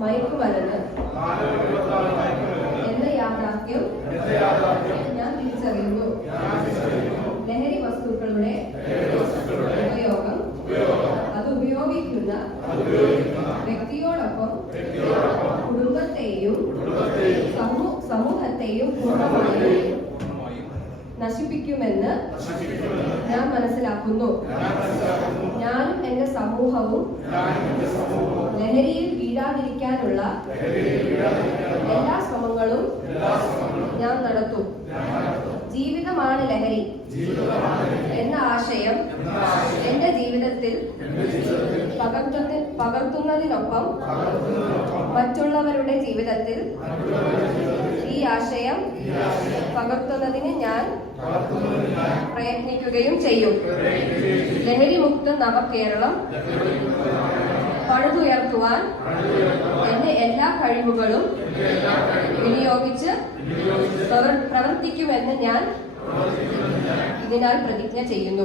മയക്കുമരുന്ന്. എന്ന യാഥാർത്ഥ്യം ഞാൻ തിരിച്ചറിയുന്നു. ലഹരി വസ്തുക്കളുടെ ഉപയോഗം അത് ഉപയോഗിക്കുന്ന വ്യക്തിയോടൊപ്പം കുടുംബത്തെയും സമൂഹത്തെയും പൂർണമായും നശിപ്പിക്കുമെന്ന് ഞാൻ മനസ്സിലാക്കുന്നു. സമൂഹവും ലഹരിയിൽ വീഴാതിരിക്കാനുള്ള എല്ലാ ശ്രമങ്ങളും ഞാൻ നടത്തും. ജീവിതമാണ് ലഹരി എന്ന ആശയം എന്റെ ജീവിതത്തിൽ പകർത്തുന്ന പകർത്തുന്നതിനൊപ്പം മറ്റുള്ളവരുടെ ജീവിതത്തിൽ ഈ ആശയം പകർത്തുന്നതിന് ഞാൻ പ്രയത്നിക്കുകയും ചെയ്യും. ലഹരി മുക്ത നവകേരളം പഴുതുയർത്തുവാൻ എന്റെ എല്ലാ കഴിവുകളും വിനിയോഗിച്ച് പ്രവർ- പ്രവർത്തിക്കുമെന്ന് ഞാൻ ഇതിനാൽ പ്രതിജ്ഞ ചെയ്യുന്നു.